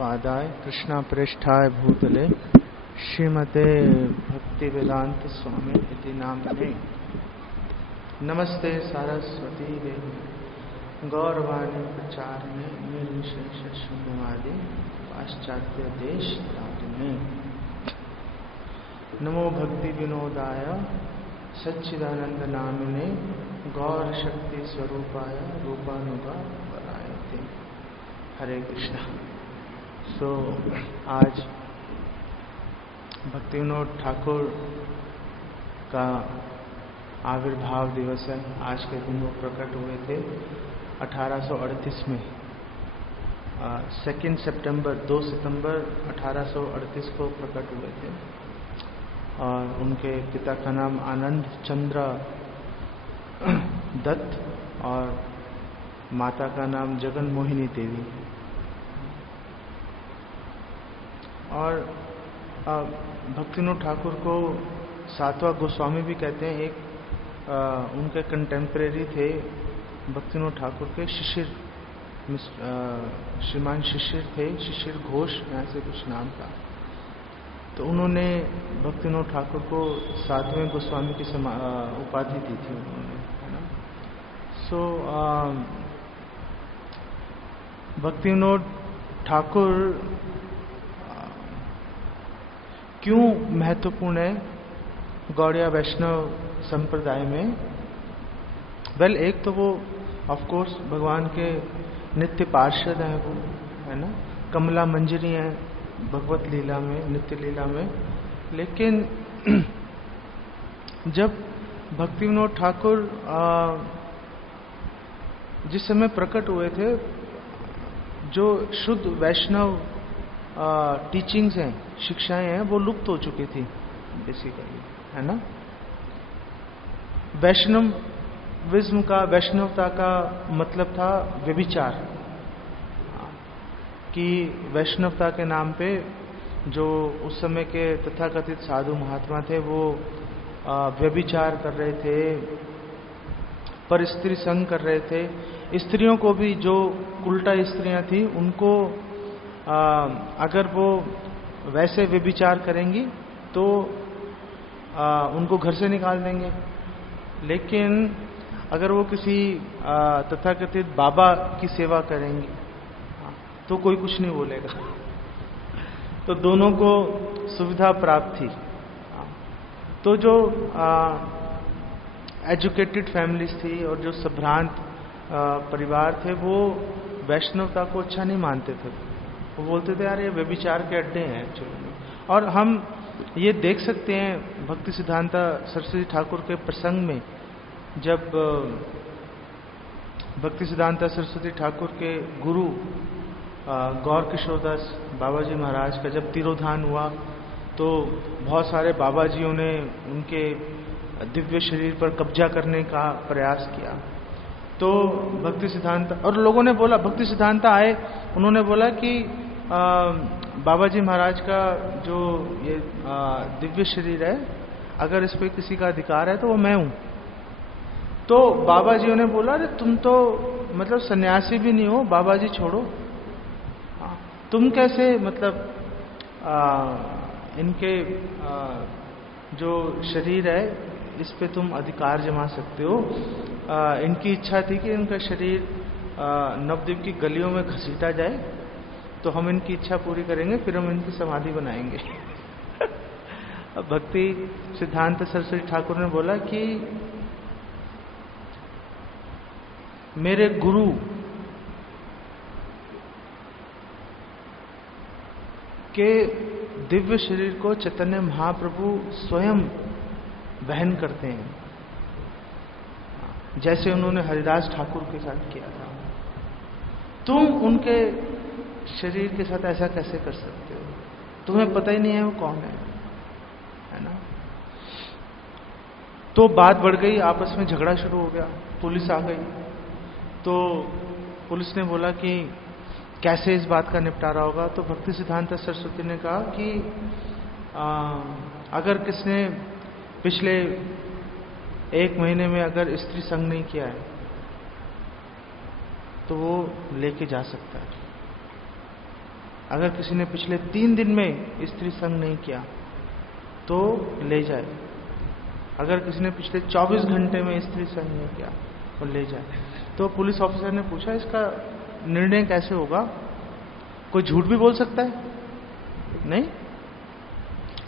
पादाय कृष्णा प्रेष्ठाय भूतले श्रीमते भक्तिवेदांत स्वामी इति नामने नमस्ते सरस्वती देवी गौरवाणी प्रचारणे निर्विशेष शून्यवादी पाश्चात्य देश तारिणे नमो भक्ति विनोदाय सच्चिदानंद नामिने गौर शक्ति स्वरूपाय रूपानुगा वरायते। हरे कृष्णा। आज भक्ति विनोद ठाकुर का आविर्भाव दिवस है। आज के दिन वो प्रकट हुए थे 1838 में। 2 सितंबर 1838 को प्रकट हुए थे और उनके पिता का नाम आनंद चंद्र दत्त और माता का नाम जगन मोहिनी देवी। और भक्ति विनोद ठाकुर को सातवां गोस्वामी भी कहते हैं। एक उनके कंटेम्परेरी थे भक्ति विनोद ठाकुर के शिशिर, श्रीमान शिशिर थे, शिशिर घोष ऐसे कुछ नाम था। तो उन्होंने भक्ति विनोद ठाकुर को सातवें गोस्वामी की उपाधि दी थी उन्होंने, है ना। भक्ति विनोद ठाकुर क्यों महत्वपूर्ण है गौड़िया वैष्णव संप्रदाय में? एक तो वो ऑफ कोर्स भगवान के नित्य पार्षद हैं, वो, है ना, कमला मंजरी हैं भगवत लीला में, नित्य लीला में। लेकिन जब भक्ति विनोद ठाकुर जिस समय प्रकट हुए थे, जो शुद्ध वैष्णव टीचिंग्स हैं, शिक्षाएं हैं, वो लुप्त हो चुकी थी बेसिकली, है ना। वैष्णविज्म का, वैष्णवता का मतलब था व्यभिचार, कि वैष्णवता के नाम पे जो उस समय के तथाकथित साधु महात्मा थे वो व्यभिचार कर रहे थे, पर स्त्री संग कर रहे थे। स्त्रियों को भी, जो उल्टा स्त्रियां थी, उनको अगर वो वैसे व्यभिचार करेंगी तो उनको घर से निकाल देंगे। लेकिन अगर वो किसी तथाकथित बाबा की सेवा करेंगी तो कोई कुछ नहीं बोलेगा। तो दोनों को सुविधा प्राप्त थी। तो जो एजुकेटेड फैमिलीज थी और जो संभ्रांत परिवार थे, वो वैष्णवता को अच्छा नहीं मानते थे। वो बोलते थे यार ये व्यभिचार के अड्डे हैं एक्चुअली में। और हम ये देख सकते हैं भक्ति सिद्धांत सरस्वती ठाकुर के प्रसंग में, जब भक्ति सिद्धांत सरस्वती ठाकुर के गुरु गौर किशोरदास बाबा जी महाराज का जब तिरोधान हुआ, तो बहुत सारे बाबा जियों ने उनके दिव्य शरीर पर कब्जा करने का प्रयास किया। तो भक्ति सिद्धांत और लोगों ने बोला, भक्ति सिद्धांत आए, उन्होंने बोला कि बाबा जी महाराज का जो ये दिव्य शरीर है, अगर इस पे किसी का अधिकार है तो वो मैं हूं। तो बाबा जी ने बोला, अरे तुम तो मतलब सन्यासी भी नहीं हो, बाबा जी छोड़ो, तुम कैसे मतलब इनके जो शरीर है इस पे तुम अधिकार जमा सकते हो। इनकी इच्छा थी कि इनका शरीर नवद्वीप की गलियों में घसीटा जाए, तो हम इनकी इच्छा पूरी करेंगे, फिर हम इनकी समाधि बनाएंगे। भक्ति सिद्धांत सरस्वती ठाकुर ने बोला कि मेरे गुरु के दिव्य शरीर को चैतन्य महाप्रभु स्वयं वहन करते हैं, जैसे उन्होंने हरिदास ठाकुर के साथ किया था। तुम उनके शरीर के साथ ऐसा कैसे कर सकते हो? तुम्हें पता ही नहीं है वो कौन है ना। तो बात बढ़ गई, आपस में झगड़ा शुरू हो गया, पुलिस आ गई। तो पुलिस ने बोला कि कैसे इस बात का निपटारा होगा। तो भक्ति सिद्धांत सरस्वती ने कहा कि अगर किसने पिछले 1 महीने में अगर स्त्री संग नहीं किया है तो वो लेके जा सकता है। अगर किसी ने पिछले 3 दिन में स्त्री संग नहीं किया तो ले जाए, अगर किसी ने पिछले 24 घंटे में स्त्री संग नहीं किया तो ले जाए। तो पुलिस ऑफिसर ने पूछा इसका निर्णय कैसे होगा? कोई झूठ भी बोल सकता है? नहीं,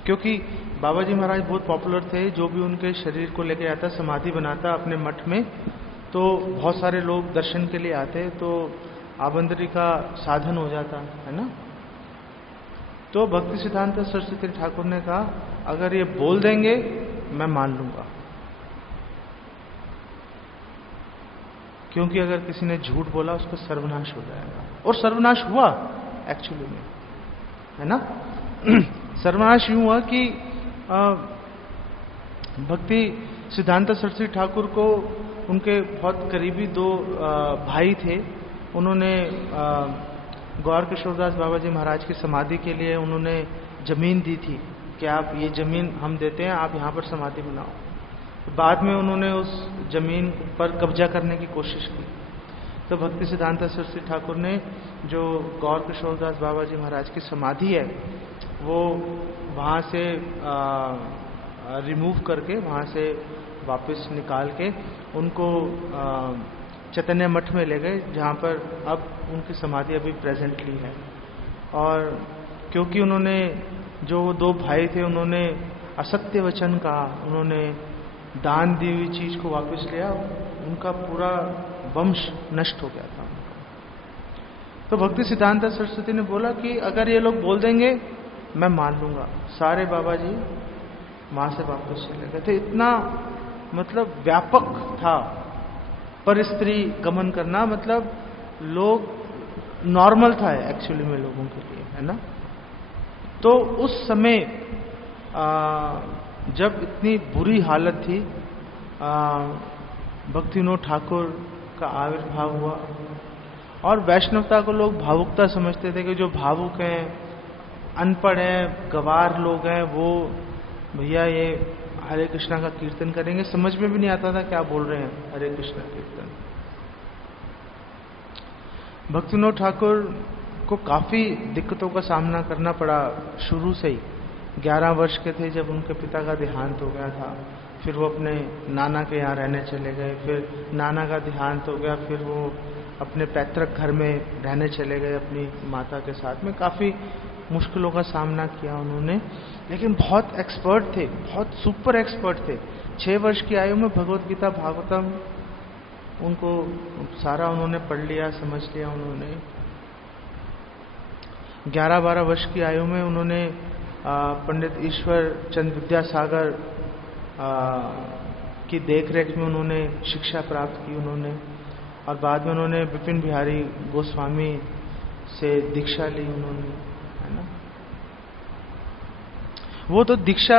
क्योंकि बाबा जी महाराज बहुत पॉपुलर थे। जो भी उनके शरीर को लेके आता, समाधि बनाता अपने मठ में, तो बहुत सारे लोग दर्शन के लिए आते, तो आमंत्रण का साधन हो जाता है ना। तो भक्ति सिद्धांत सरस्वती ठाकुर ने कहा अगर ये बोल देंगे मैं मान लूंगा, क्योंकि अगर किसी ने झूठ बोला उसका सर्वनाश हो जाएगा। और सर्वनाश हुआ एक्चुअली में, है ना। सर्वनाश यूं हुआ कि भक्ति सिद्धांत सरस्वती ठाकुर को उनके बहुत करीबी 2 भाई थे। उन्होंने गौर किशोरदास बाबा जी महाराज की समाधि के लिए उन्होंने जमीन दी थी कि आप ये जमीन हम देते हैं, आप यहाँ पर समाधि बनाओ। बाद में उन्होंने उस जमीन पर कब्जा करने की कोशिश की। तो भक्ति सिद्धांत सरस्वती ठाकुर ने जो गौर किशोरदास बाबा जी महाराज की समाधि है वो वहाँ से रिमूव करके, वहाँ से वापस निकाल के उनको चैतन्य मठ में ले गए, जहाँ पर अब उनकी समाधि अभी प्रेजेंटली है। और क्योंकि उन्होंने, जो 2 भाई थे, उन्होंने असत्य वचन कहा, उन्होंने दान दी हुई चीज को वापस लिया, उनका पूरा वंश नष्ट हो गया था उनका। तो भक्ति सिद्धांत सरस्वती ने बोला कि अगर ये लोग बोल देंगे मैं मान लूंगा। सारे बाबा जी वहां से वापस चले गए थे। इतना मतलब व्यापक था पर स्त्री गमन करना, मतलब लोग नॉर्मल था एक्चुअली में लोगों के लिए, है ना। तो उस समय जब इतनी बुरी हालत थी, भक्ति विनोद ठाकुर का आविर्भाव हुआ। और वैष्णवता को लोग भावुकता समझते थे कि जो भावुक हैं, अनपढ़ हैं, गवार लोग हैं, वो भैया ये हरे कृष्णा का कीर्तन करेंगे। समझ में भी नहीं आता था क्या बोल रहे हैं, हरे कृष्णा कीर्तन। भक्ति विनोद ठाकुर को काफी दिक्कतों का सामना करना पड़ा शुरू से ही। 11 वर्ष के थे जब उनके पिता का देहांत हो गया था। फिर वो अपने नाना के यहाँ रहने चले गए, फिर नाना का देहांत हो गया, फिर वो अपने पैतृक घर में रहने चले गए अपनी माता के साथ में। काफी मुश्किलों का सामना किया उन्होंने, लेकिन बहुत एक्सपर्ट थे, बहुत सुपर एक्सपर्ट थे। 6 वर्ष की आयु में भगवत गीता भागवतम उनको सारा उन्होंने पढ़ लिया, समझ लिया उन्होंने। 11-12 वर्ष की आयु में उन्होंने पंडित ईश्वर चंद्र विद्यासागर की देखरेख में उन्होंने शिक्षा प्राप्त की उन्होंने। और बाद में उन्होंने विपिन बिहारी गोस्वामी से दीक्षा ली उन्होंने, है ना। वो तो दीक्षा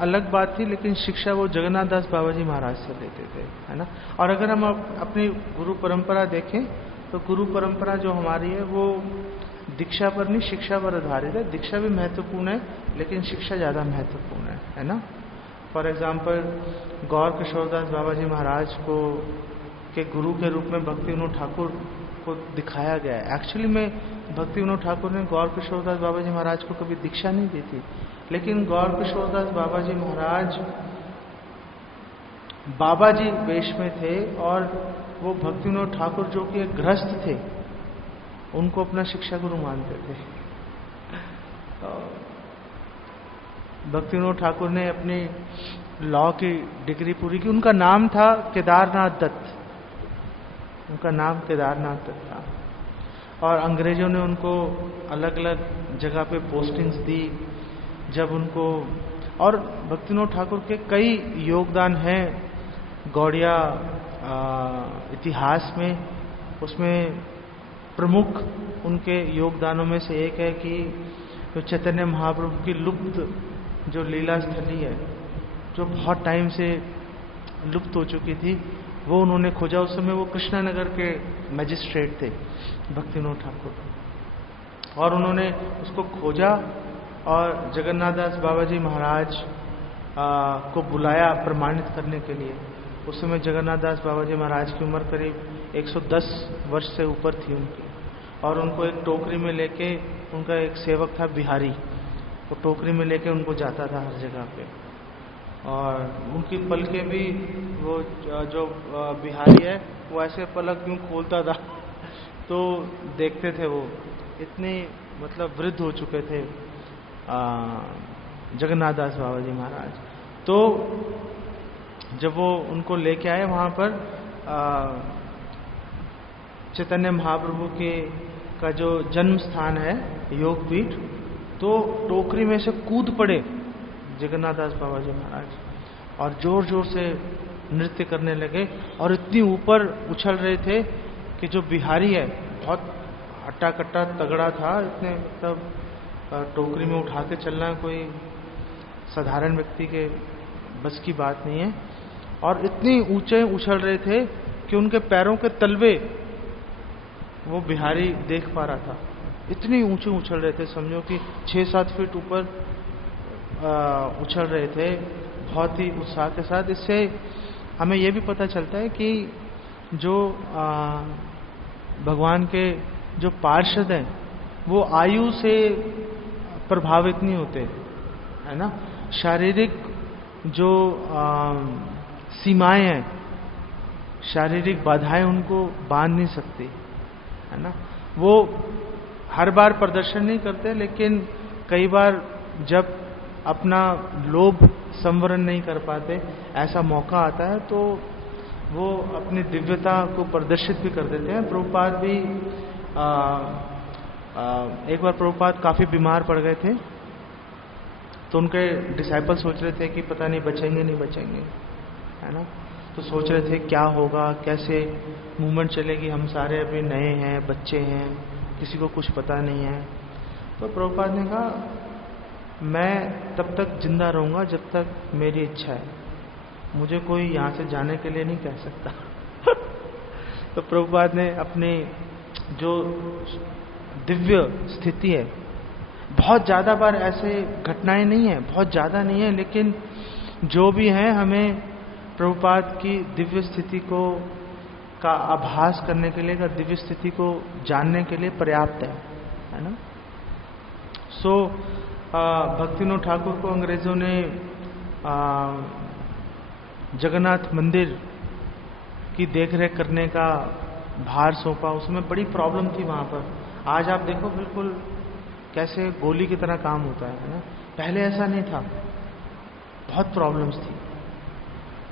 अलग बात थी, लेकिन शिक्षा वो जगन्नाथ दास बाबा जी महाराज से लेते थे, है ना। और अगर हम अपनी गुरु परंपरा देखें तो गुरु परंपरा जो हमारी है वो दीक्षा पर नहीं, शिक्षा पर आधारित है। दीक्षा भी महत्वपूर्ण है, लेकिन शिक्षा ज्यादा महत्वपूर्ण है ना। फॉर एग्जाम्पल गौर किशोरदास बाबा जी महाराज को के गुरु के रूप में भक्ति विनोद ठाकुर को दिखाया गया है। एक्चुअली में भक्ति विनोद ठाकुर ने गौर किशोरदास बाबा जी महाराज को कभी दीक्षा नहीं दी थी, लेकिन गौर किशोरदास बाबा जी महाराज बाबा जी वेश में थे और वो भक्ति विनोद ठाकुर जो कि एक गृहस्थ थे उनको अपना शिक्षा गुरु मानते थे। भक्ति विनोद ठाकुर ने अपनी लॉ की डिग्री पूरी की। उनका नाम था केदारनाथ दत्त, उनका नाम केदारनाथ दत्त था। और अंग्रेजों ने उनको अलग अलग जगह पे पोस्टिंग्स दी जब उनको। और भक्ति विनोद ठाकुर के कई योगदान हैं गौड़िया इतिहास में। उसमें प्रमुख उनके योगदानों में से एक है कि जो चैतन्य महाप्रभु की लुप्त जो लीला स्थली है, जो बहुत टाइम से लुप्त हो चुकी थी, वो उन्होंने खोजा। उस समय वो कृष्णानगर के मैजिस्ट्रेट थे भक्ति विनोद ठाकुर, और उन्होंने उसको खोजा और जगन्नाथ दास बाबा जी महाराज को बुलाया प्रमाणित करने के लिए। उस समय जगन्नाथ दास बाबा जी महाराज की उम्र करीब 110 वर्ष से ऊपर थी उनकी। और उनको एक टोकरी में लेके उनका एक सेवक था बिहारी, तो टोकरी में लेके उनको जाता था हर जगह पे। और उनकी पलकें भी वो जो बिहारी है वो ऐसे पलक यूं खोलता था तो देखते थे वो, इतने मतलब वृद्ध हो चुके थे जगन्नाथ दास बाबा जी महाराज। तो जब वो उनको लेके आए वहां पर चैतन्य महाप्रभु के का जो जन्म स्थान है योगपीठ, तो टोकरी में से कूद पड़े जगन्नाथ दास बाबा जी महाराज और जोर जोर से नृत्य करने लगे और इतनी ऊपर उछल रहे थे कि जो बिहारी है बहुत हट्टा कट्टा तगड़ा था, इतने मतलब टोकरी में उठा के चलना कोई साधारण व्यक्ति के बस की बात नहीं है। और इतनी ऊंचे उछल रहे थे कि उनके पैरों के तलवे वो बिहारी देख पा रहा था, इतनी ऊंचे उछल रहे थे, समझो कि 6-7 फीट ऊपर उछल रहे थे बहुत ही उत्साह के साथ। इससे हमें यह भी पता चलता है कि जो भगवान के जो पार्षद हैं वो आयु से प्रभावित नहीं होते, है ना। शारीरिक जो सीमाएं हैं, शारीरिक बाधाएं उनको बांध नहीं सकती, है ना। वो हर बार प्रदर्शन नहीं करते, लेकिन कई बार जब अपना लोभ संवरण नहीं कर पाते, ऐसा मौका आता है तो वो अपनी दिव्यता को प्रदर्शित भी कर देते हैं। प्रभुपाद भी एक बार प्रभुपाद काफी बीमार पड़ गए थे, तो उनके डिसाइपल सोच रहे थे कि पता नहीं बचेंगे नहीं बचेंगे, है ना। तो सोच रहे थे क्या होगा, कैसे मूवमेंट चलेगी, हम सारे अभी नए हैं, बच्चे हैं, किसी को कुछ पता नहीं है। तो प्रभुपाद ने कहा मैं तब तक जिंदा रहूंगा जब तक मेरी इच्छा है, मुझे कोई यहाँ से जाने के लिए नहीं कह सकता तो प्रभुपाद ने अपनी जो दिव्य स्थिति है, बहुत ज्यादा बार ऐसे घटनाएं नहीं है, बहुत ज्यादा नहीं है, लेकिन जो भी है हमें प्रभुपाद की दिव्य स्थिति को का आभास करने के लिए, दिव्य स्थिति को जानने के लिए पर्याप्त है ना। सो भक्तिविनोद ठाकुर को अंग्रेजों ने जगन्नाथ मंदिर की देखरेख करने का भार सौंपा। उसमें बड़ी प्रॉब्लम थी वहां पर। आज आप देखो बिल्कुल कैसे गोली की तरह काम होता है ना, पहले ऐसा नहीं था, बहुत प्रॉब्लम्स थी।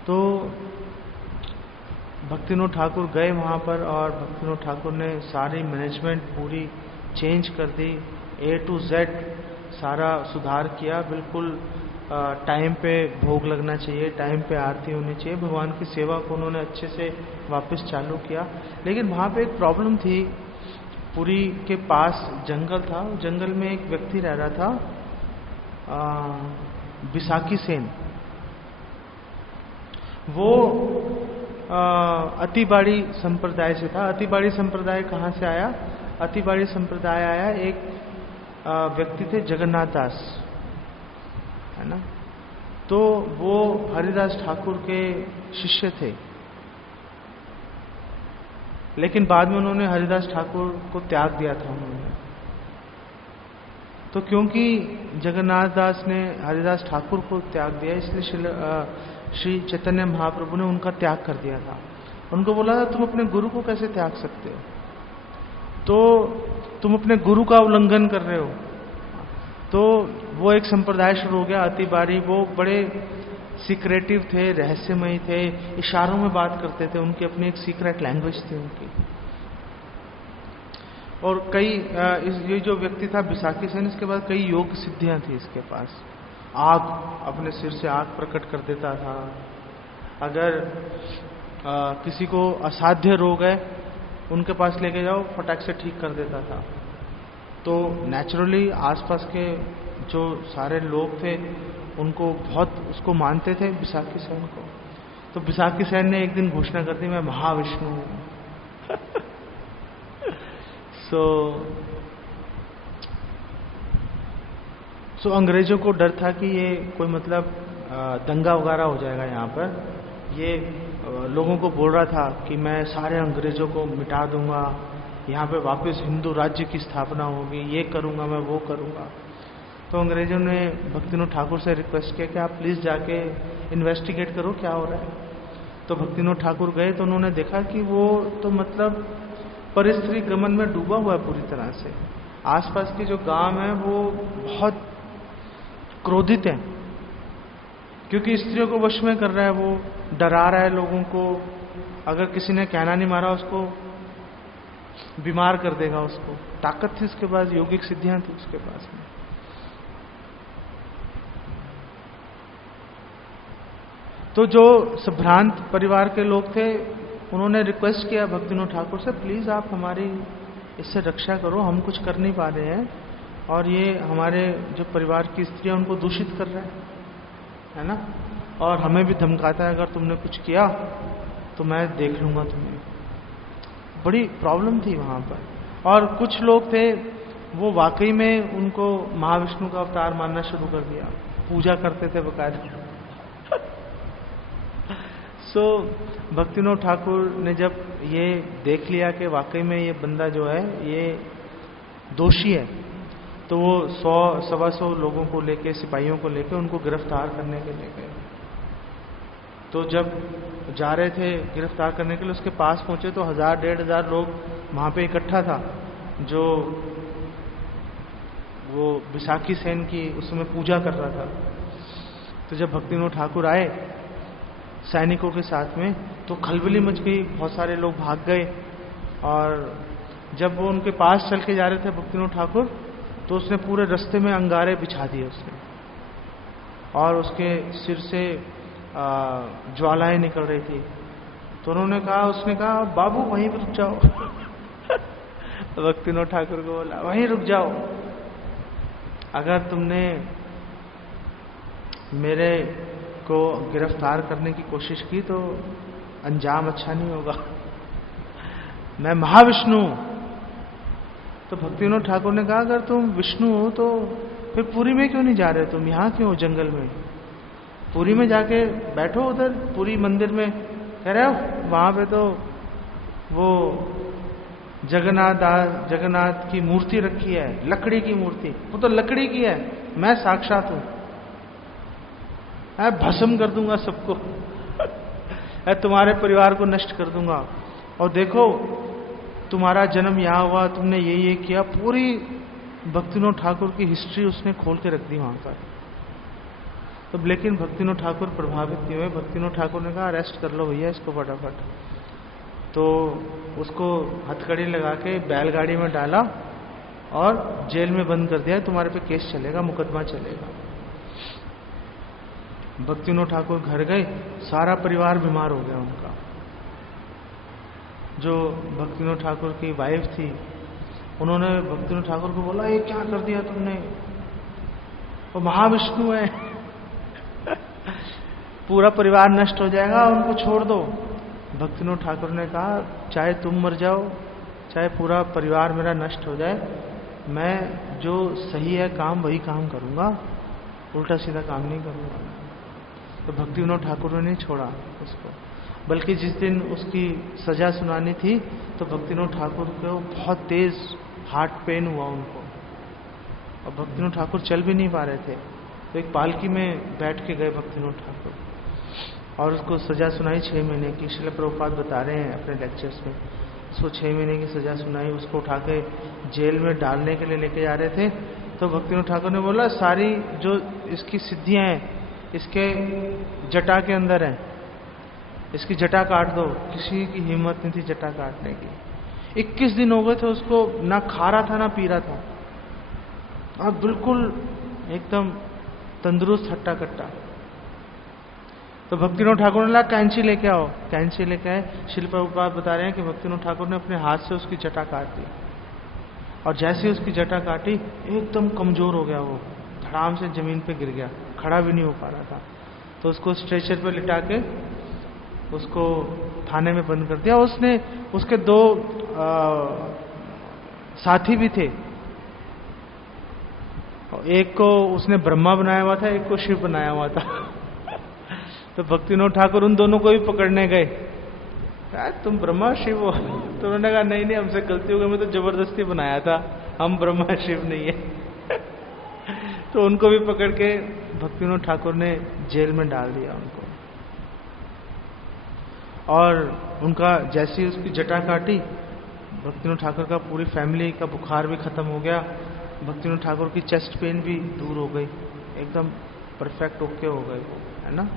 तो भक्तिविनोद ठाकुर गए वहां पर और भक्तिविनोद ठाकुर ने सारी मैनेजमेंट पूरी चेंज कर दी, A to Z सारा सुधार किया। बिल्कुल टाइम पे भोग लगना चाहिए, टाइम पे आरती होनी चाहिए, भगवान की सेवा को उन्होंने अच्छे से वापस चालू किया। लेकिन वहां पे एक प्रॉब्लम थी, पुरी के पास जंगल था, जंगल में एक व्यक्ति रह रहा था बिसाखी सेन। वो अतिबाड़ी संप्रदाय से था। अतिबाड़ी संप्रदाय कहाँ से आया? अतिबाड़ी संप्रदाय आया, एक व्यक्ति थे जगन्नाथ दास, है ना। तो वो हरिदास ठाकुर के शिष्य थे, लेकिन बाद में उन्होंने हरिदास ठाकुर को त्याग दिया था उन्होंने। तो क्योंकि जगन्नाथ दास ने हरिदास ठाकुर को त्याग दिया, इसलिए श्री चैतन्य महाप्रभु ने उनका त्याग कर दिया था। उनको बोला था तुम अपने गुरु को कैसे त्याग सकते हो, तो तुम अपने गुरु का उल्लंघन कर रहे हो। तो वो एक संप्रदाय शुरू हो गया अतिबारी। वो बड़े सीक्रेटिव थे, रहस्यमयी थे, इशारों में बात करते थे, उनकी अपनी एक सीक्रेट लैंग्वेज थी उनकी। और कई ये जो व्यक्ति था बिसाखी सेन, इसके बाद कई योग सिद्धियां थी इसके पास। आग, अपने सिर से आग प्रकट कर देता था। अगर किसी को असाध्य रोग है उनके पास लेके जाओ, फटाक से ठीक कर देता था। तो नेचुरली आसपास के जो सारे लोग थे उनको बहुत उसको मानते थे, बिसाखी सेन को। तो बिसाखी सेन ने एक दिन घोषणा कर दी मैं महाविष्णु हूं सो अंग्रेजों को डर था कि ये कोई मतलब दंगा वगैरह हो जाएगा यहाँ पर। ये लोगों को बोल रहा था कि मैं सारे अंग्रेजों को मिटा दूंगा, यहाँ पे वापस हिंदू राज्य की स्थापना होगी, ये करूँगा मैं, वो करूँगा। तो अंग्रेजों ने भक्तिनोद ठाकुर से रिक्वेस्ट किया कि आप प्लीज़ जाके इन्वेस्टिगेट करो क्या हो रहा है। तो भक्तिनोद ठाकुर गए तो उन्होंने देखा कि वो तो मतलब परिस्थिति गमन में डूबा हुआ है पूरी तरह से। आसपास के जो गांव हैं वो बहुत क्रोधित हैं, क्योंकि स्त्रियों को वश में कर रहा है, वो डरा रहा है लोगों को। अगर किसी ने कहना नहीं मारा उसको बीमार कर देगा, उसको ताकत थी उसके पास, योगिक सिद्धियां थी उसके पास में। तो जो संभ्रांत परिवार के लोग थे उन्होंने रिक्वेस्ट किया भक्तिनोद ठाकुर से, प्लीज आप हमारी इससे रक्षा करो, हम कुछ कर नहीं पा रहे हैं और ये हमारे जो परिवार की स्त्रियां उनको दूषित कर रहा है ना, और हमें भी धमकाता है अगर तुमने कुछ किया तो मैं देख लूंगा तुम्हें। बड़ी प्रॉब्लम थी वहां पर। और कुछ लोग थे वो वाकई में उनको महाविष्णु का अवतार मानना शुरू कर दिया, पूजा करते थे बकायदा। सो भक्तिनोद ठाकुर ने जब ये देख लिया कि वाकई में ये बंदा जो है ये दोषी है, तो वो 100-125 लोगों को लेके, सिपाहियों को लेके उनको गिरफ्तार करने के लिए गए। तो जब जा रहे थे गिरफ्तार करने के लिए, उसके पास पहुंचे तो 1000-1500 लोग वहां पे इकट्ठा था, जो वो विशाखी सेन की उसमें पूजा कर रहा था। तो जब भक्तिनोद ठाकुर आए सैनिकों के साथ में तो खलबली मच गई, बहुत सारे लोग भाग गए। और जब वो उनके पास चल के जा रहे थे भक्तिनोद ठाकुर, तो उसने पूरे रास्ते में अंगारे बिछा दिए उसने, और उसके सिर से ज्वालाएं निकल रही थी। तो उसने कहा बाबू वहीं रुक जाओ। भक्तिनोद ठाकुर को बोला वहीं रुक जाओ, अगर तुमने मेरे को गिरफ्तार करने की कोशिश की तो अंजाम अच्छा नहीं होगा, मैं महाविष्णु। तो भक्तिनोद ठाकुर ने कहा अगर तुम विष्णु हो तो फिर पुरी में क्यों नहीं जा रहे, तुम यहाँ क्यों हो जंगल में, पुरी में जाके बैठो उधर पुरी मंदिर में। कह रहे हो वहां पे तो वो जगन्नाथ की मूर्ति रखी है, लकड़ी की मूर्ति, वो तो लकड़ी की है, मैं साक्षात हूं, भस्म कर दूंगा सबको, तुम्हारे परिवार को नष्ट कर दूंगा, और देखो तुम्हारा जन्म यहां हुआ, तुमने ये किया। पूरी भक्तिनोद ठाकुर की हिस्ट्री उसने खोल के रख दी वहां पर। तब लेकिन भक्तिनोद ठाकुर प्रभावित नहीं हुए। भक्तिनोद ठाकुर ने कहा अरेस्ट कर लो भैया इसको फटाफट। तो उसको हथकड़ी लगा के बैलगाड़ी में डाला और जेल में बंद कर दिया, तुम्हारे पे केस चलेगा, मुकदमा चलेगा। भक्तिनोद ठाकुर घर गए, सारा परिवार बीमार हो गया उनका। जो भक्तिनोद ठाकुर की वाइफ थी उन्होंने भक्तिनोद ठाकुर को बोला ये क्या कर दिया तुमने, वो महाविष्णु है, पूरा परिवार नष्ट हो जाएगा, उनको छोड़ दो। भक्तिनोद ठाकुर ने कहा चाहे तुम मर जाओ, चाहे पूरा परिवार मेरा नष्ट हो जाए, मैं जो सही है काम वही काम करूंगा, उल्टा सीधा काम नहीं करूंगा। तो भक्तिनोद ठाकुर ने नहीं छोड़ा उसको, बल्कि जिस दिन उसकी सजा सुनानी थी तो भक्तिनोद ठाकुर को बहुत तेज हार्ट पेन हुआ उनको, और भक्तिनोद ठाकुर चल भी नहीं पा रहे थे। तो एक पालकी में बैठ के गए भक्तिनोद ठाकुर और उसको सजा सुनाई 6 महीने की। श्रील प्रभुपाद बता रहे हैं अपने लेक्चर्स में, उसको 6 महीने की सजा सुनाई। उसको उठा के जेल में डालने के लिए लेके जा रहे थे तो भक्तिनोद ठाकुर ने बोला सारी जो इसकी सिद्धियां हैं इसके जटा के अंदर है, इसकी जटा काट दो। किसी की हिम्मत नहीं थी जटा काटने की। 21 दिन हो गए थे उसको, ना खा रहा था ना पी रहा था, और बिल्कुल एकदम तंदुरुस्त हट्टा कट्टा। तो भक्तिनोद ठाकुर ने कहा कैंची लेके आओ, कैंची लेके आए। श्रील प्रभुपाद बता रहे हैं कि भक्तिनोद ठाकुर ने अपने हाथ से उसकी जटा काट दी, और जैसे ही उसकी जटा काटी एकदम कमजोर हो गया, वो धड़ाम से जमीन पे गिर गया, खड़ा भी नहीं हो पा रहा था। तो उसको स्ट्रेचर पे लिटा के उसको थाने में बंद कर दिया। उसने उसके 2 साथी भी थे, एक को उसने ब्रह्मा बनाया हुआ था, एक को शिव बनाया हुआ था। तो भक्तिनोद ठाकुर उन दोनों को भी पकड़ने गए यार तुम ब्रह्मा शिव हो। तो उन्होंने कहा नहीं नहीं, हमसे गलती हो गई, मैं तो जबरदस्ती बनाया था, हम ब्रह्मा शिव नहीं है। तो उनको भी पकड़ के भक्तिविनोद ठाकुर ने जेल में डाल दिया उनको। और उनका जैसी उसकी जटा काटी, भक्तिविनोद ठाकुर का पूरी फैमिली का बुखार भी खत्म हो गया, भक्तिविनोद ठाकुर की चेस्ट पेन भी दूर हो गई, एकदम परफेक्ट ओके हो गए वो, है ना।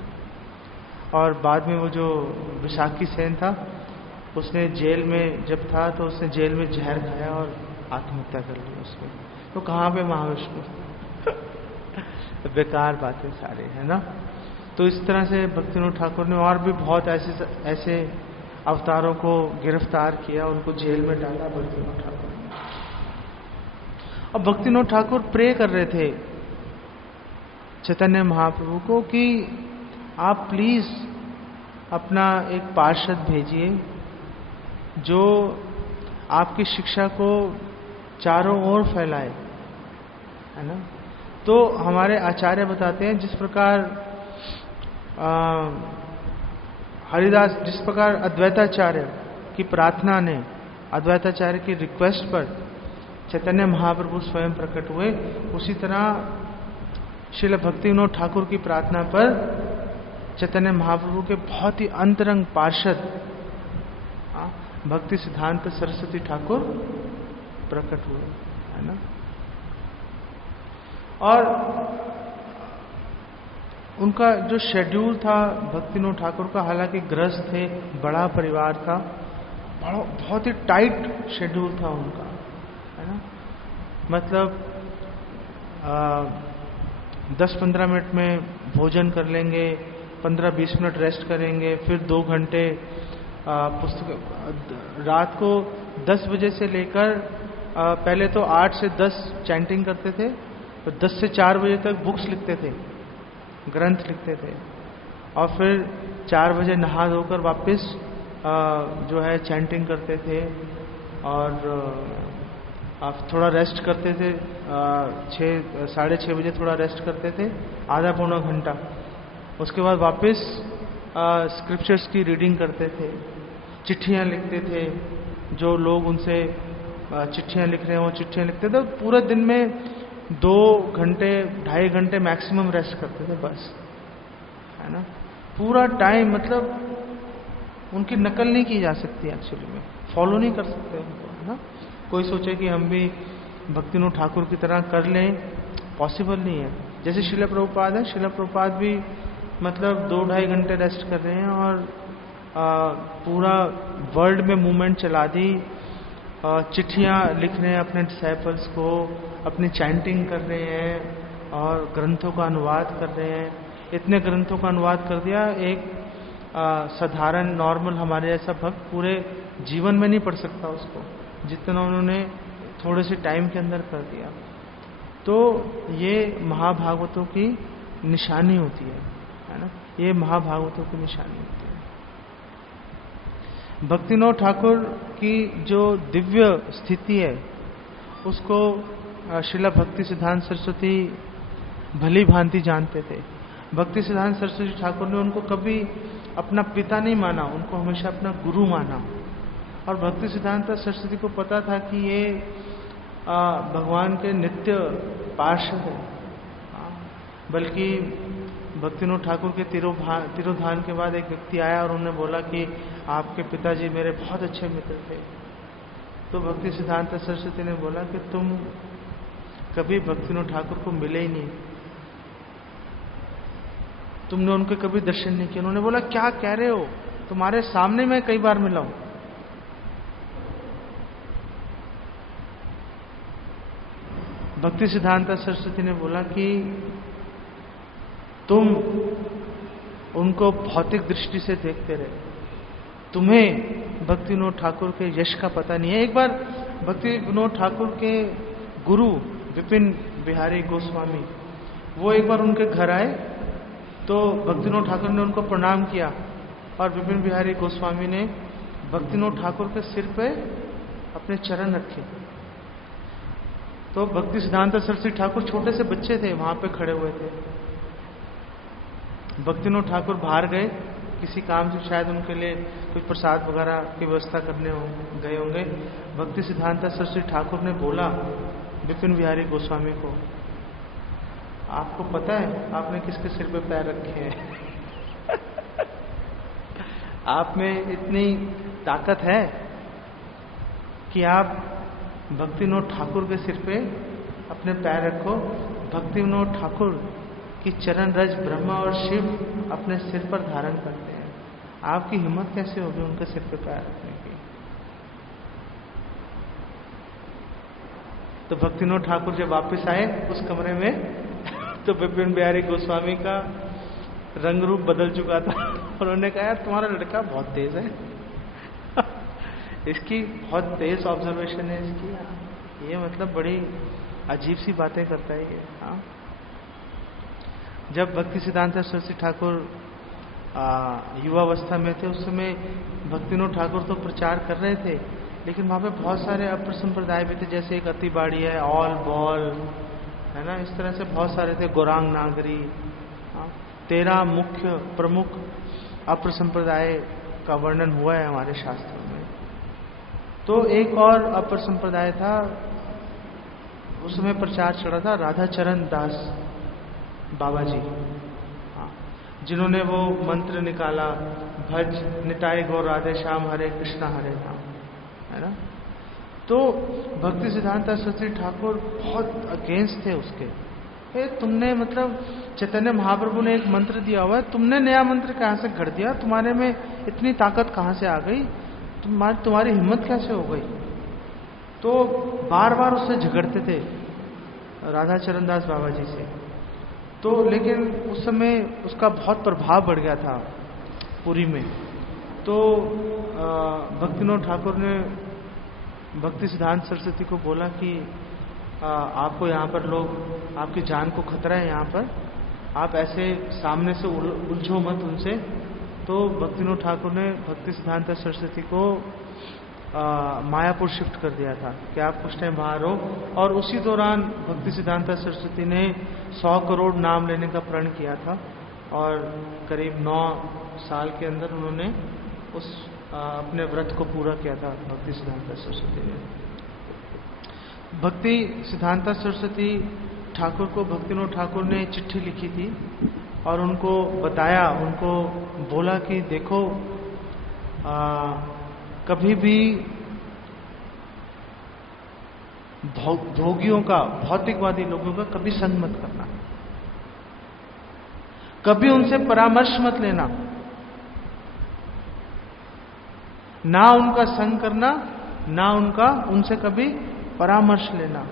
और बाद में वो जो विशाखी सेन था, उसने जेल में जब था तो उसने जेल में जहर खाया और आत्महत्या कर ली उसने। तो कहाँ पे महाविष्णु? बेकार बातें सारे, है ना। तो इस तरह से भक्तिविनोद ठाकुर ने और भी बहुत ऐसे अवतारों को गिरफ्तार किया, उनको जेल में डाला भक्तिविनोद ठाकुर ने। और भक्तिविनोद ठाकुर प्रे कर रहे थे चैतन्य महाप्रभु को कि आप प्लीज अपना एक पार्षद भेजिए जो आपकी शिक्षा को चारों ओर फैलाए, है ना। तो हमारे आचार्य बताते हैं जिस प्रकार हरिदास, जिस प्रकार अद्वैताचार्य की प्रार्थना ने, अद्वैताचार्य की रिक्वेस्ट पर चैतन्य महाप्रभु स्वयं प्रकट हुए, उसी तरह श्रील भक्तिविनोद ठाकुर की प्रार्थना पर चैतन्य महाप्रभु के बहुत ही अंतरंग पार्षद भक्ति सिद्धांत सरस्वती ठाकुर प्रकट हुए, है ना। और उनका जो शेड्यूल था भक्तिविनोद ठाकुर का, हालांकि गृहस्थ थे, बड़ा परिवार था, बहुत ही टाइट शेड्यूल था उनका, है ना। मतलब 10-15 मिनट में भोजन कर लेंगे, 15-20 मिनट रेस्ट करेंगे, फिर 2 घंटे पुस्तक, रात को 10 बजे से लेकर पहले तो 8 से 10 चैंटिंग करते थे, तो 10 से 4 बजे तक बुक्स लिखते थे, ग्रंथ लिखते थे, और फिर 4 बजे नहा धोकर वापस जो है चैंटिंग करते थे, और थोड़ा रेस्ट करते थे, 6-6:30 बजे थोड़ा रेस्ट करते थे, आधा पौना घंटा, उसके बाद वापस स्क्रिप्चर्स की रीडिंग करते थे, चिट्ठियाँ लिखते थे, जो लोग उनसे चिट्ठियाँ लिख रहे हैं वो चिट्ठियाँ लिखते थे। पूरे दिन में 2 घंटे 2.5 घंटे मैक्सिमम रेस्ट करते थे बस, है ना। पूरा टाइम, मतलब उनकी नकल नहीं की जा सकती एक्चुअली में, फॉलो नहीं कर सकते उनको, है ना। कोई सोचे कि हम भी भक्तिविनोद ठाकुर की तरह कर लें, पॉसिबल नहीं है। जैसे श्रील प्रभुपाद है, श्रील प्रभुपाद भी मतलब 2-2.5 घंटे रेस्ट कर रहे हैं और पूरा वर्ल्ड में मूवमेंट चला दी, चिट्ठियाँ लिख रहे हैं अपने डिसाइपल्स को, अपनी चैंटिंग कर रहे हैं और ग्रंथों का अनुवाद कर रहे हैं। इतने ग्रंथों का अनुवाद कर दिया, एक साधारण नॉर्मल हमारे जैसा भक्त पूरे जीवन में नहीं पढ़ सकता उसको, जितना उन्होंने थोड़े से टाइम के अंदर कर दिया। तो ये महाभागवतों की निशानी होती है ना, ये महाभागवतों की निशानी होती है। भक्तिविनोद ठाकुर की जो दिव्य स्थिति है उसको श्रील भक्ति सिद्धांत सरस्वती भली भांति जानते थे। भक्ति सिद्धांत सरस्वती ठाकुर ने उनको कभी अपना पिता नहीं माना, उनको हमेशा अपना गुरु माना। और भक्ति सिद्धांत सरस्वती को पता था कि ये भगवान के नित्य पार्षद है। बल्कि भक्तिविनोद ठाकुर के तिरोधान के बाद एक व्यक्ति आया और उन्होंने बोला कि आपके पिताजी मेरे बहुत अच्छे मित्र थे। तो भक्ति सिद्धांत सरस्वती ने बोला कि तुम कभी भक्तिविनोद ठाकुर को मिले ही नहीं, तुमने उनके कभी दर्शन नहीं किए। उन्होंने बोला क्या कह रहे हो, तुम्हारे सामने मैं कई बार मिला हूं। भक्ति सिद्धांत सरस्वती ने बोला कि तुम उनको भौतिक दृष्टि से देखते रहे, तुम्हें भक्तिविनोद ठाकुर के यश का पता नहीं है। एक बार भक्तिविनोद ठाकुर के गुरु विपिन बिहारी गोस्वामी, वो एक बार उनके घर आए, तो भक्तिविनोद ठाकुर ने उनको प्रणाम किया और विपिन बिहारी गोस्वामी ने भक्तिविनोद ठाकुर के सिर पे अपने चरण रखे। तो भक्ति सिद्धांत सरस्वती ठाकुर छोटे से बच्चे थे, वहां पे खड़े हुए थे। भक्तिविनोद ठाकुर बाहर गए किसी काम से शायद उनके लिए कुछ प्रसाद वगैरह की व्यवस्था करने गए होंगे। भक्ति सिद्धांत सरस्वती ठाकुर ने बोला विपिन बिहारी गोस्वामी को, आपको पता है आपने किसके सिर पे पैर रखे हैं? आप में इतनी ताकत है कि आप भक्ति विनोद ठाकुर के सिर पे अपने पैर रखो। भक्ति विनोद ठाकुर की चरण रज ब्रह्मा और शिव अपने सिर पर धारण करते हैं। आपकी हिम्मत कैसे होगी उनके सिर पे पैर रखने की? तो भक्ति विनोद ठाकुर जब वापस आए उस कमरे में तो विपिन बिहारी गोस्वामी का रंग रूप बदल चुका था। उन्होंने कहा यार तुम्हारा लड़का बहुत तेज है, इसकी बहुत तेज ऑब्जर्वेशन है इसकी, ये मतलब बड़ी अजीब सी बातें करता है ये। हाँ, जब भक्ति सिद्धांत सरस्वती ठाकुर युवावस्था में थे उस समय भक्ति विनोद ठाकुर तो प्रचार कर रहे थे, लेकिन वहाँ पे बहुत सारे अपर संप्रदाय भी थे, जैसे एक अतिबाड़ी है, ऑल बॉल है ना, इस तरह से बहुत सारे थे, गोरांग नागरी। 13 मुख्य प्रमुख अपर संप्रदाय का वर्णन हुआ है हमारे शास्त्रों में। तो एक और अपर संप्रदाय था, उस समय प्रचार चल रहा था, राधाचरण दास बाबा जी, जिन्होंने वो मंत्र निकाला, भज निताय गौर राधे श्याम हरे कृष्णा हरे राम, है ना। तो भक्ति सिद्धांत सरस्वती ठाकुर बहुत अगेंस्ट थे उसके। तुमने मतलब चैतन्य महाप्रभु ने एक मंत्र दिया हुआ है, तुमने नया मंत्र कहां से घड़ दिया, तुम्हारे में इतनी ताकत कहां से आ गई, तुम्हारी हिम्मत कैसे हो गई? तो बार बार उससे झगड़ते थे राधाचरण दास बाबा जी से। तो लेकिन उस समय उसका बहुत प्रभाव बढ़ गया था पुरी में। तो भक्ति विनोद ठाकुर ने भक्ति सिद्धांत सरस्वती को बोला कि आपको यहाँ पर लोग, आपकी जान को खतरा है, यहाँ पर आप ऐसे सामने से उलझो मत उनसे। तो भक्ति विनोद ठाकुर ने भक्ति सिद्धांत सरस्वती को मायापुर शिफ्ट कर दिया था कि आप कुछ टाइम बाहर हो। और उसी दौरान भक्ति सिद्धांत सरस्वती ने 100 करोड़ नाम लेने का प्रण किया था और करीब 9 साल के अंदर उन्होंने उस अपने व्रत को पूरा किया था भक्ति सिद्धांत सरस्वती ने। भक्ति सिद्धांत सरस्वती ठाकुर को भक्ति विनोद ठाकुर ने चिट्ठी लिखी थी और उनको बताया, उनको बोला कि देखो कभी भी भोगियों का, भौतिकवादी लोगों का कभी संग मत करना, कभी उनसे परामर्श मत लेना, ना उनका संग करना, ना उनसे कभी परामर्श लेना।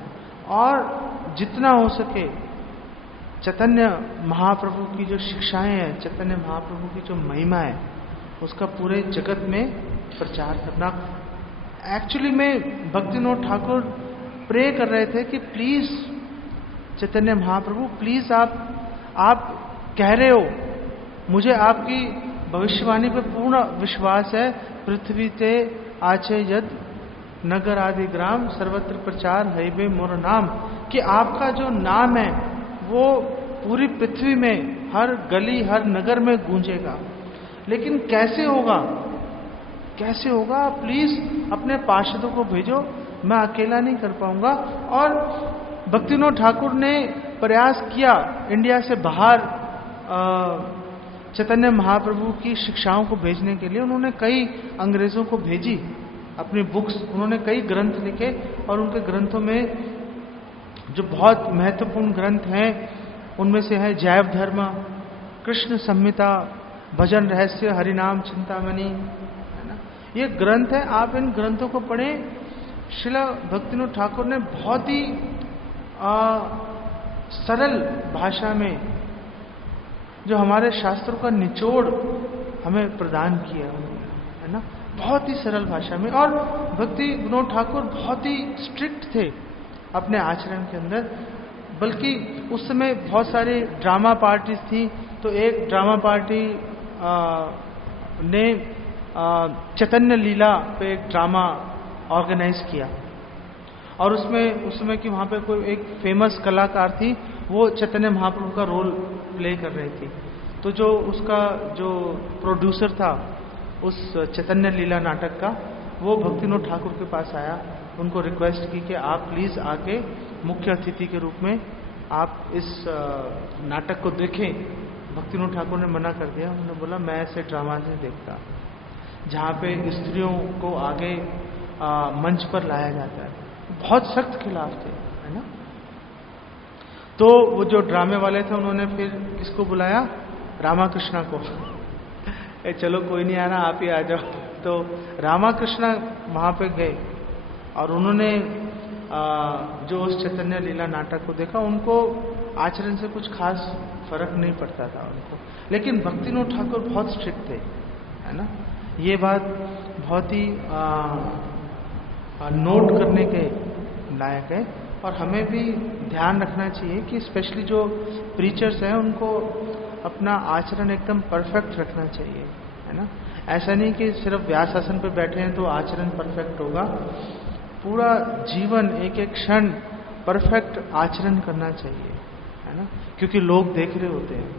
और जितना हो सके चैतन्य महाप्रभु की जो शिक्षाएं हैं, चैतन्य महाप्रभु की जो महिमा है, उसका पूरे जगत में प्रचार करना। एक्चुअली में भक्ति विनोद ठाकुर प्रे कर रहे थे कि प्लीज चैतन्य महाप्रभु, प्लीज आप कह रहे हो, मुझे आपकी भविष्यवाणी पे पूर्ण विश्वास है, पृथ्वी ते आचे यद नगर आदि ग्राम सर्वत्र प्रचार हईबे मोर नाम, कि आपका जो नाम है वो पूरी पृथ्वी में हर गली हर नगर में गूंजेगा। लेकिन कैसे होगा, कैसे होगा? प्लीज अपने पार्षदों को भेजो, मैं अकेला नहीं कर पाऊंगा। और भक्ति विनोद ठाकुर ने प्रयास किया इंडिया से बाहर चैतन्य महाप्रभु की शिक्षाओं को भेजने के लिए। उन्होंने कई अंग्रेजों को भेजी अपनी बुक्स, उन्होंने कई ग्रंथ लिखे और उनके ग्रंथों में जो बहुत महत्वपूर्ण ग्रंथ हैं उनमें से है जैव धर्म, कृष्ण संहिता, भजन रहस्य, हरिनाम चिंतामणि, है ना, ये ग्रंथ है। आप इन ग्रंथों को पढ़ें। श्रील भक्ति विनोद ठाकुर ने बहुत ही सरल भाषा में जो हमारे शास्त्रों का निचोड़ हमें प्रदान किया, है ना, बहुत ही सरल भाषा में। और भक्ति विनोद ठाकुर बहुत ही स्ट्रिक्ट थे अपने आचरण के अंदर, बल्कि उस समय बहुत सारी ड्रामा पार्टीज थी। तो एक ड्रामा पार्टी ने चैतन्य लीला पे एक ड्रामा ऑर्गेनाइज किया और उसमें उस समय की वहाँ पे कोई एक फेमस कलाकार थी, वो चैतन्य महाप्रभु का रोल प्ले कर रही थी। तो जो उसका जो प्रोड्यूसर था उस चैतन्य लीला नाटक का, वो भक्तिविनोद ठाकुर के पास आया, उनको रिक्वेस्ट की कि आप प्लीज आके मुख्य अतिथि के रूप में आप इस नाटक को देखें। भक्तिविनोद ठाकुर ने मना कर दिया। उन्होंने बोला मैं ऐसे ड्रामा नहीं देखता जहाँ पे स्त्रियों को आगे मंच पर लाया जाता है। बहुत सख्त खिलाफ थे, है ना। तो वो जो ड्रामे वाले थे उन्होंने फिर किसको बुलाया, रामाकृष्णा को। चलो कोई नहीं आना, आप ही आ जाओ। तो रामाकृष्णा वहां पे गए और उन्होंने जो उस चैतन्य लीला नाटक को देखा। उनको आचरण से कुछ खास फर्क नहीं पड़ता था उनको, लेकिन भक्तिविनोद ठाकुर बहुत स्ट्रिक्ट थे, है ना। ये बात बहुत ही नोट करने के लायक है और हमें भी ध्यान रखना चाहिए कि स्पेशली जो प्रीचर्स हैं उनको अपना आचरण एकदम परफेक्ट रखना चाहिए, है ना। ऐसा नहीं कि सिर्फ व्यास आसन पे बैठे हैं तो आचरण परफेक्ट होगा। पूरा जीवन एक एक क्षण परफेक्ट आचरण करना चाहिए, है ना, क्योंकि लोग देख रहे होते हैं,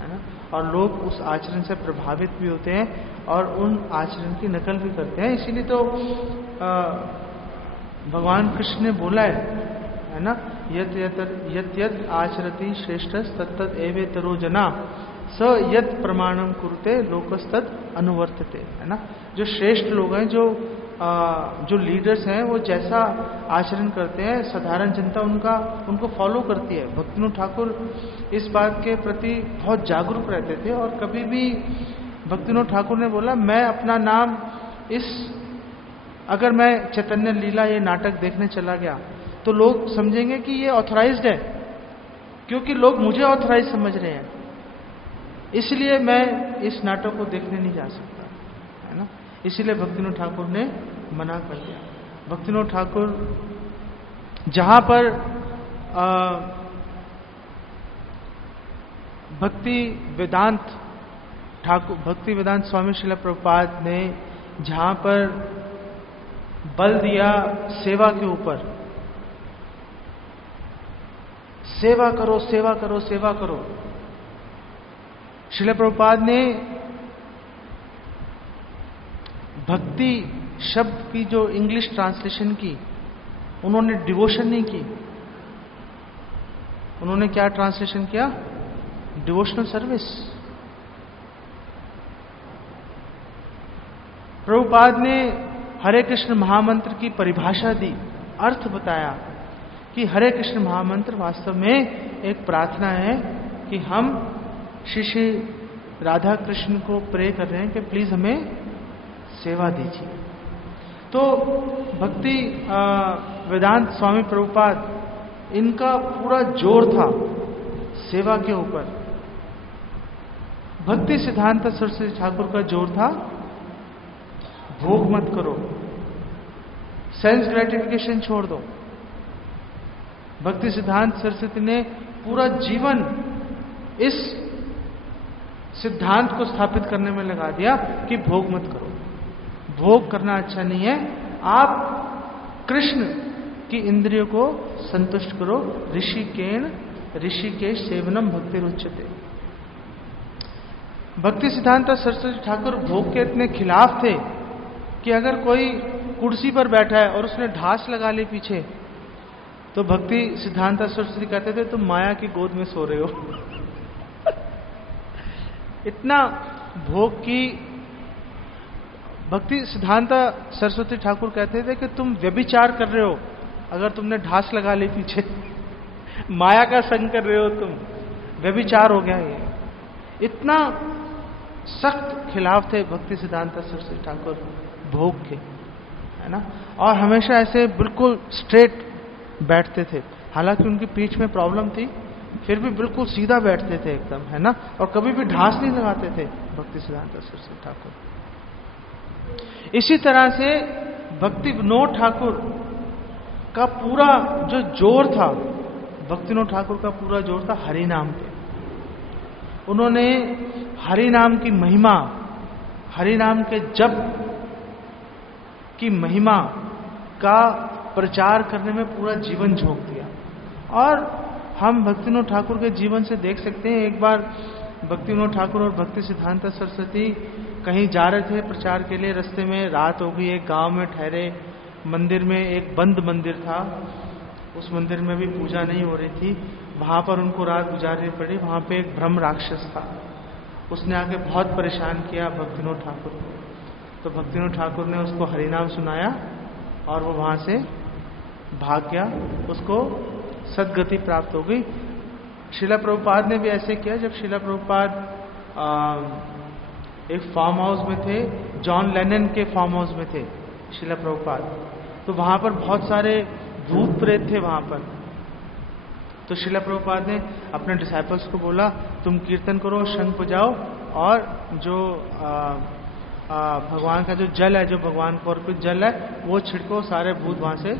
है ना, और लोग उस आचरण से प्रभावित भी होते हैं और उन आचरण की नकल भी करते हैं। इसीलिए तो भगवान कृष्ण ने बोला है ना, यत यत आचरति श्रेष्ठ तत्तद एवेतरो जना स यत प्रमाणम कुरुते लोकस्तद अनुवर्तते, है ना। जो श्रेष्ठ लोग हैं, जो लीडर्स हैं, वो जैसा आचरण करते हैं साधारण जनता उनको फॉलो करती है। भक्तिविनोद ठाकुर इस बात के प्रति बहुत जागरूक रहते थे और कभी भी भक्तिविनोद ठाकुर ने बोला मैं अपना नाम अगर मैं चैतन्य लीला ये नाटक देखने चला गया तो लोग समझेंगे कि ये ऑथराइज्ड है, क्योंकि लोग मुझे ऑथराइज समझ रहे हैं, इसलिए मैं इस नाटक को देखने नहीं जा सकता, है ना। इसीलिए भक्तिविनोद ठाकुर ने मना कर दिया। भक्तिविनोद ठाकुर जहां पर भक्ति वेदांत स्वामी श्रील प्रभुपाद ने जहां पर बल दिया सेवा के ऊपर, सेवा करो सेवा करो सेवा करो। श्रील प्रभुपाद ने भक्ति शब्द की जो इंग्लिश ट्रांसलेशन की, उन्होंने डिवोशन नहीं की। उन्होंने क्या ट्रांसलेशन किया, डिवोशनल सर्विस। प्रभुपाद ने हरे कृष्ण महामंत्र की परिभाषा दी, अर्थ बताया कि हरे कृष्ण महामंत्र वास्तव में एक प्रार्थना है कि हम श्री राधा कृष्ण को प्रे कर रहे हैं कि प्लीज हमें सेवा दीजिए। तो भक्ति वेदांत स्वामी प्रभुपाद इनका पूरा जोर था सेवा के ऊपर। भक्ति सिद्धांत सरस्वती ठाकुर का जोर था भोग मत करो, सेंस ग्रेटिफिकेशन छोड़ दो। भक्ति सिद्धांत सरस्वती ने पूरा जीवन इस सिद्धांत को स्थापित करने में लगा दिया कि भोग मत करो, भोग करना अच्छा नहीं है। आप कृष्ण की इंद्रियों को संतुष्ट करो। ऋषिकेश सेवनम भक्ति रुच्यते। भक्ति सिद्धांत सरस्वती ठाकुर भोग के इतने खिलाफ थे कि अगर कोई कुर्सी पर बैठा है और उसने ढास लगा ली पीछे, तो भक्ति सिद्धांत सरस्वती कहते थे तुम माया की गोद में सो रहे हो। इतना भोग की भक्ति सिद्धांत सरस्वती ठाकुर कहते थे कि तुम व्यभिचार कर रहे हो अगर तुमने ढास लगा ली पीछे। माया का संग कर रहे हो तुम, व्यभिचार हो गया ये। इतना सख्त खिलाफ थे भक्ति सिद्धांत सरस्वती ठाकुर भोग के, है ना। और हमेशा ऐसे बिल्कुल स्ट्रेट बैठते थे, हालांकि उनकी पीठ में प्रॉब्लम थी, फिर भी बिल्कुल सीधा बैठते थे एकदम, है ना। और कभी भी ढास नहीं लगाते थे भक्ति सिद्धांत सरस्वती ठाकुर। इसी तरह से भक्तिविनोद ठाकुर का पूरा जो जोर था, भक्तिविनोद ठाकुर का पूरा जोर था हरि नाम पे। उन्होंने हरि नाम की महिमा, हरि नाम के जप की महिमा का प्रचार करने में पूरा जीवन झोंक दिया। और हम भक्तिविनोद ठाकुर के जीवन से देख सकते हैं, एक बार भक्ति विनोद ठाकुर और भक्ति सिद्धांत सरस्वती कहीं जा रहे थे प्रचार के लिए। रास्ते में रात हो गई, एक गांव में ठहरे। मंदिर में एक बंद मंदिर था, उस मंदिर में भी पूजा नहीं हो रही थी। वहां पर उनको रात गुजारनी पड़ी। वहां पे एक ब्रह्म राक्षस था, उसने आके बहुत परेशान किया भक्ति विनोद ठाकुर को। तो भक्ति विनोद ठाकुर ने उसको हरिनाम सुनाया और वो वहां से भाग गया, उसको सद्गति प्राप्त हो गई। श्रीला प्रभुपाद ने भी ऐसे किया। जब श्रीला प्रभुपाद एक फार्म हाउस में थे, जॉन लेनन के फार्म हाउस में थे श्रीला प्रभुपाद, तो वहां पर बहुत सारे भूत प्रेत थे वहां पर। तो श्रीला प्रभुपाद ने अपने डिसाइपल्स को बोला, तुम कीर्तन करो, शंख बजाओ, और जो भगवान का जो जल है, जो भगवान को अर्पित जल है, वो छिड़को, सारे भूत वहां से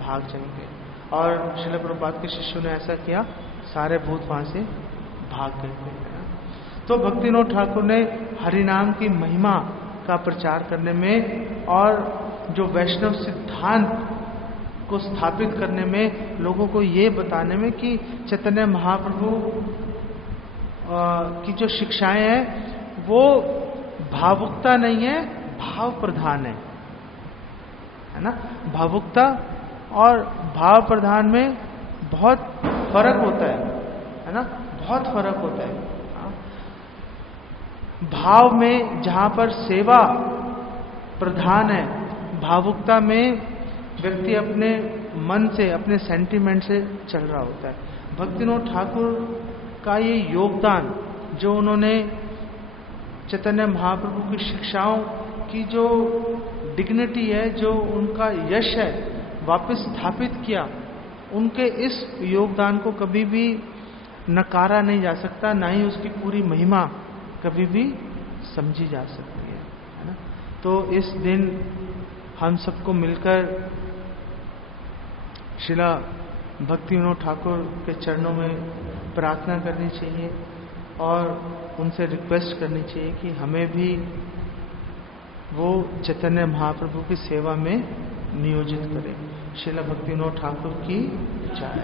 भाग जाएंगे। और श्रीला प्रभुपाद के शिष्यों ने ऐसा किया, सारे भूत वहां से भाग गए। तो भक्ति विनोद ठाकुर ने हरिनाम की महिमा का प्रचार करने में और जो वैष्णव सिद्धांत को स्थापित करने में, लोगों को ये बताने में कि चैतन्य महाप्रभु की जो शिक्षाएं हैं वो भावुकता नहीं है, भाव प्रधान है ना। भावुकता और भाव प्रधान में बहुत फर्क होता है ना, बहुत फर्क होता है। भाव में जहां पर सेवा प्रधान है, भावुकता में व्यक्ति अपने मन से, अपने सेंटिमेंट से चल रहा होता है। भक्ति विनोद ठाकुर का ये योगदान, जो उन्होंने चैतन्य महाप्रभु की शिक्षाओं की जो डिग्निटी है, जो उनका यश है, वापस स्थापित किया, उनके इस योगदान को कभी भी नकारा नहीं जा सकता, ना ही उसकी पूरी महिमा कभी भी समझी जा सकती है ना। तो इस दिन हम सबको मिलकर श्रीला भक्ति विनोद ठाकुर के चरणों में प्रार्थना करनी चाहिए और उनसे रिक्वेस्ट करनी चाहिए कि हमें भी वो चैतन्य महाप्रभु की सेवा में नियोजित करें। श्रीला भक्ति विनोद ठाकुर की जय।